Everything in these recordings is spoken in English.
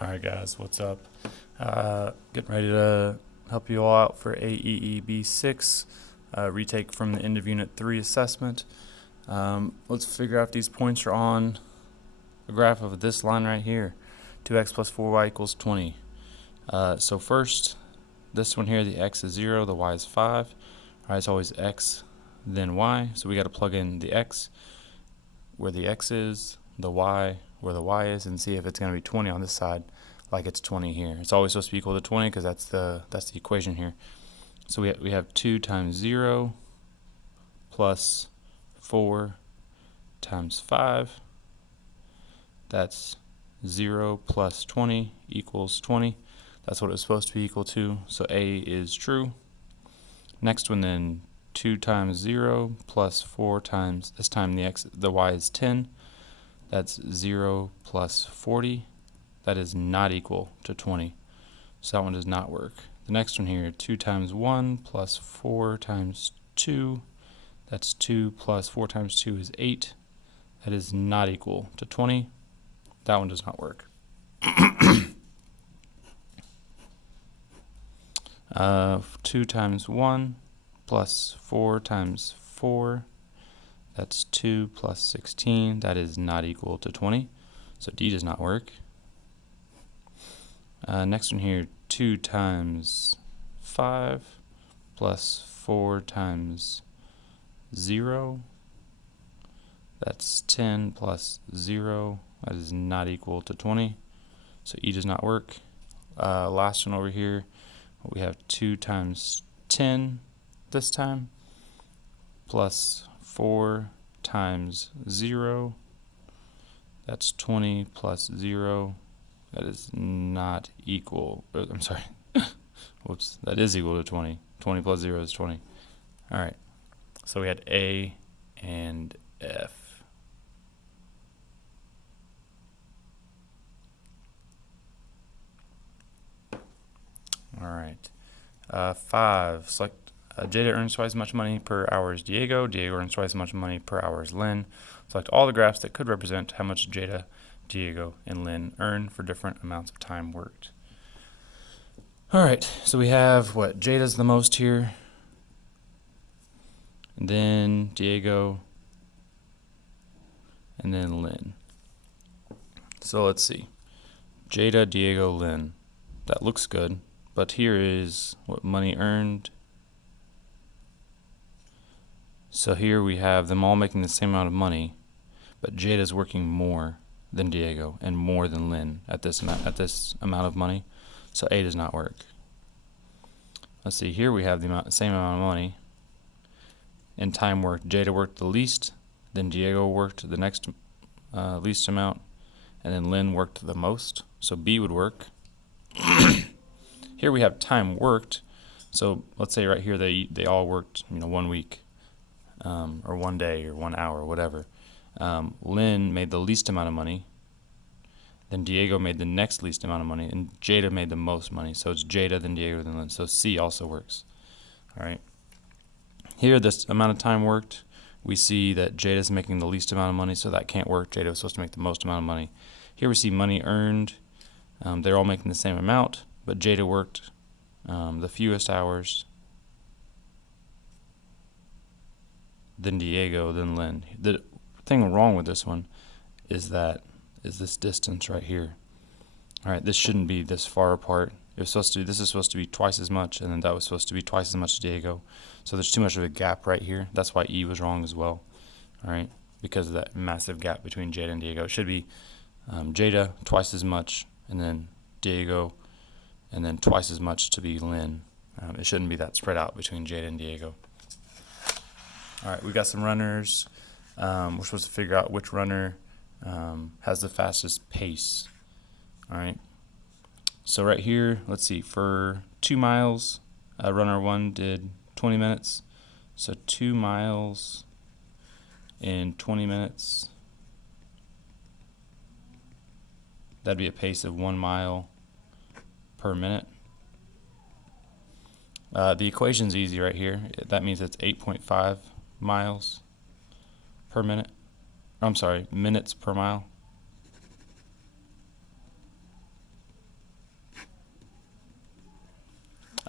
Alright guys, what's up? Getting ready to help you all out for 8.EE.B.6 retake from the end of Unit 3 assessment. Let's figure out if these points are on a graph of this line right here. 2x plus 4y equals 20. So first, this one here, the x is 0, the y is 5. Alright, it's always x, then y. So we got to plug in the x where the x is, the y where the y is, and see if it's going to be 20 on this side like it's 20 here. It's always supposed to be equal to 20 because that's the equation here. So we have 2 times 0 plus 4 times 5. That's 0 plus 20 equals 20. That's what it's supposed to be equal to. So A is true. Next one then, 2 times 0 plus 4 times, this time the y is 10. That's 0 plus 40. That is not equal to 20. So that one does not work. The next one here, 2 times 1 plus 4 times 2. That's 2 plus 4 times 2 is 8. That is not equal to 20. That one does not work. 2 times 1 plus 4 times 4. That's 2 plus 16. That is not equal to 20. So D does not work. Next one here, 2 times 5 plus 4 times 0. That's 10 plus 0. That is not equal to 20. So E does not work. Last one over here, we have 2 times 10 this time, plus 4 times 0. That's 20 plus 0. That is not equal. I'm sorry. Whoops. That is equal to 20. 20 plus 0 is 20. All right. So we had A and F. All right. 5. Select Jada earns twice as much money per hour as Diego. Diego earns twice as much money per hour as Lynn. Select all the graphs that could represent how much Jada, Diego, and Lynn earn for different amounts of time worked. All right, so we have what? Jada's the most here, and then Diego, and then Lynn. So let's see. Jada, Diego, Lynn. That looks good, but here is what money earned. So here we have them all making the same amount of money, but Jada's working more than Diego and more than Lynn at this amount of money. So A does not work. Let's see, here we have the same amount of money. In time worked, Jada worked the least, then Diego worked the next least amount, and then Lynn worked the most. So B would work. Here we have time worked. So let's say right here they all worked 1 week, or 1 day, or 1 hour, whatever. Lynn made the least amount of money, then Diego made the next least amount of money, and Jada made the most money. So it's Jada, then Diego, then Lynn. So C also works. All right. Here, this amount of time worked, we see that Jada's making the least amount of money, so that can't work. Jada was supposed to make the most amount of money. Here we see money earned. They're all making the same amount, but Jada worked the fewest hours, then Diego, then Lynn. The thing wrong with this one is this distance right here. All right, this shouldn't be this far apart. This is supposed to be twice as much, and then that was supposed to be twice as much as Diego. So there's too much of a gap right here. That's why E was wrong as well. All right, because of that massive gap between Jada and Diego. It should be Jada twice as much, and then Diego, and then twice as much to be Lynn. It shouldn't be that spread out between Jada and Diego. All right, we got some runners. We're supposed to figure out which runner has the fastest pace. All right. So right here, let's see, for 2 miles, runner 1 did 20 minutes. So 2 miles in 20 minutes. That'd be a pace of 1 mile per minute. The equation's easy right here. That means it's 8.5 miles per minute. I'm sorry, minutes per mile.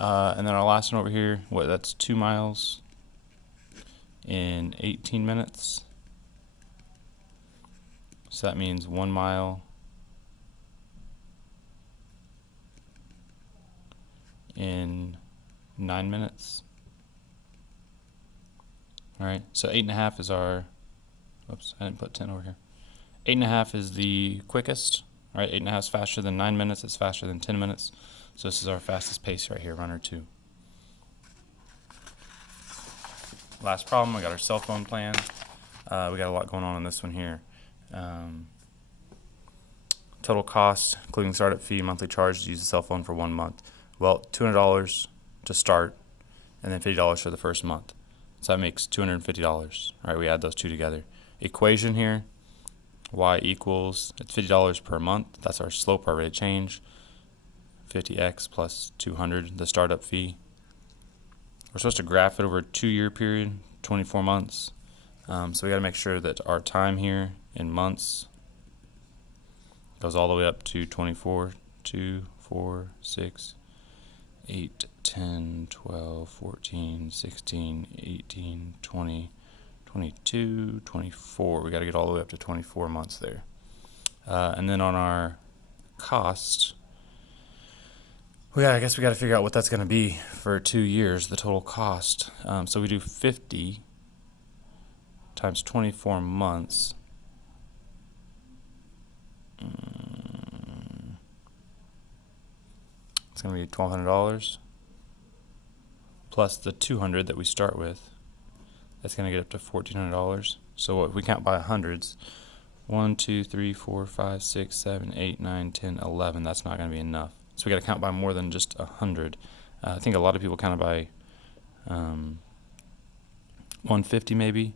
And then our last one over here, that's 2 miles in 18 minutes. So that means 1 mile in 9 minutes. All right, so 8.5 is our, whoops, I didn't put 10 over here. 8.5 is the quickest. All right, 8.5 is faster than 9 minutes. It's faster than 10 minutes. So this is our fastest pace right here, runner 2. Last problem, we got our cell phone plan. We got a lot going on in this one here. Total cost, including startup fee, monthly charge to use the cell phone for 1 month. Well, $200 to start, and then $50 for the first month. So that makes $250. All right, we add those two together. Equation here, y equals, it's $50 per month. That's our slope, our rate of change. 50x plus 200, the startup fee. We're supposed to graph it over a 2-year period, 24 months. So we got to make sure that our time here in months goes all the way up to 24, 2, 4, 6, 8, 10, 12, 14, 16, 18, 20, 22, 24. We got to get all the way up to 24 months there. And then on our cost, I guess we got to figure out what that's going to be for 2 years, the total cost. So we do 50 times 24 months. It's going to be $1,200 plus the 200 that we start with. That's going to get up to $1,400. So if we count by hundreds, 1, 2, 3, 4, 5, 6, 7, 8, 9, 10, 11. That's not going to be enough. So we got to count by more than just 100. I think a lot of people count by 150 maybe.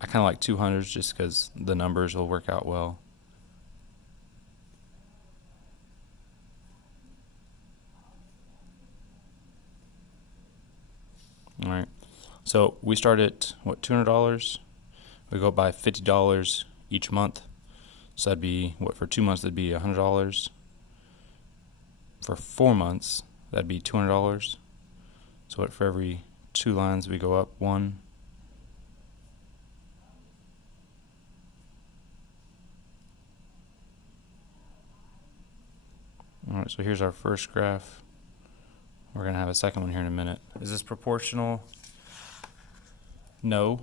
I kind of like 200s just because the numbers will work out well. All right. So we start at what, $200? We go by $50 each month. So that'd be what, for 2 months that'd be $100. For 4 months that'd be $200. So what, for every 2 lines we go up 1. All right, so here's our first graph. We're going to have a second one here in a minute. Is this proportional? No,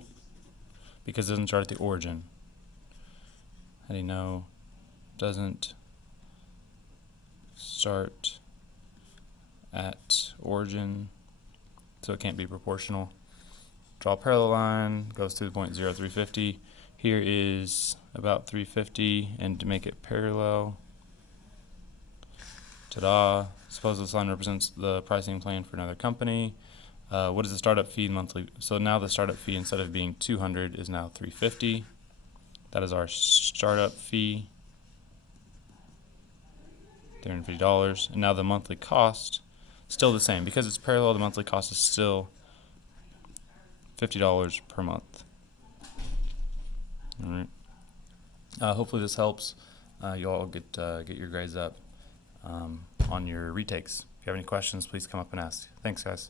because it doesn't start at the origin. How do you know? Doesn't start at origin, so it can't be proportional. Draw a parallel line, goes through the point 0, 350. Here is about 350, and to make it parallel, ta-da, suppose this line represents the pricing plan for another company. What is the startup fee monthly? So now the startup fee, instead of being 200, is now 350. That is our startup fee, $350. And now the monthly cost, still the same. Because it's parallel, the monthly cost is still $50 per month. All right. Hopefully this helps. You all get your grades up on your retakes. If you have any questions, please come up and ask. Thanks, guys.